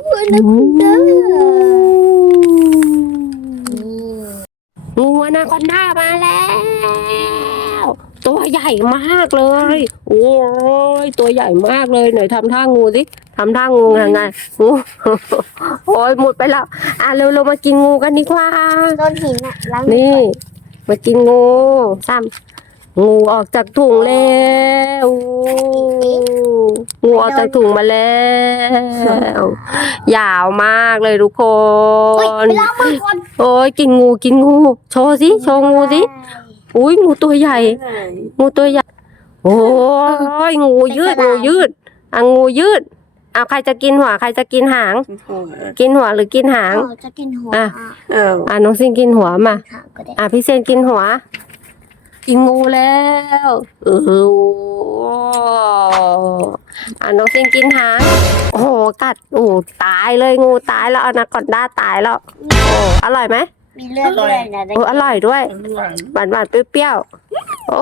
นาคอนดานี่งูอนาคอนด้ามาแล้ว ตัวใหญ่มากเลย โอ้ยตัวใหญ่มากเลยไหนทำท่างูสิทำท่างูยังไงงูโอ้ยหมดไปแล้ว อะเร็วเรามากินงูกันดีกว่าโดนหินอะล้างนี่ มากินงูซ้ำงูออกจากถุงแล้ว งูออกจากถุงมาแล้วยาวมากเลยทุกคอุ้ยนไปล้างมือก่อนโอ้ยกินงูกินงู โชว์สิโชว์งูสิอุ้ยงูตัวใหญ่ งูตัวใหญ่ โอ้ยงูยืดงูยืดอะงูยืดเอาใครจะกินหัวใครจะกินหาง กินหัวหรือกินหางเออจะกินหัวอะอะเอออะน้องซิงกินหัวมาถามก็ได้อะพี่เซนกินหัว กินงูแล้วเออ อะน้องซิงกินหางโอ้โหกัดโอ้โหตายเลยงูตายแล้วอนาคอนด้าตายแล้วโอ้อร่อยไหมมีเลือดด้วยนะได้โอ้อร่อยด้วยอร่อยหวานหวานๆเปรี้ยวๆโอ้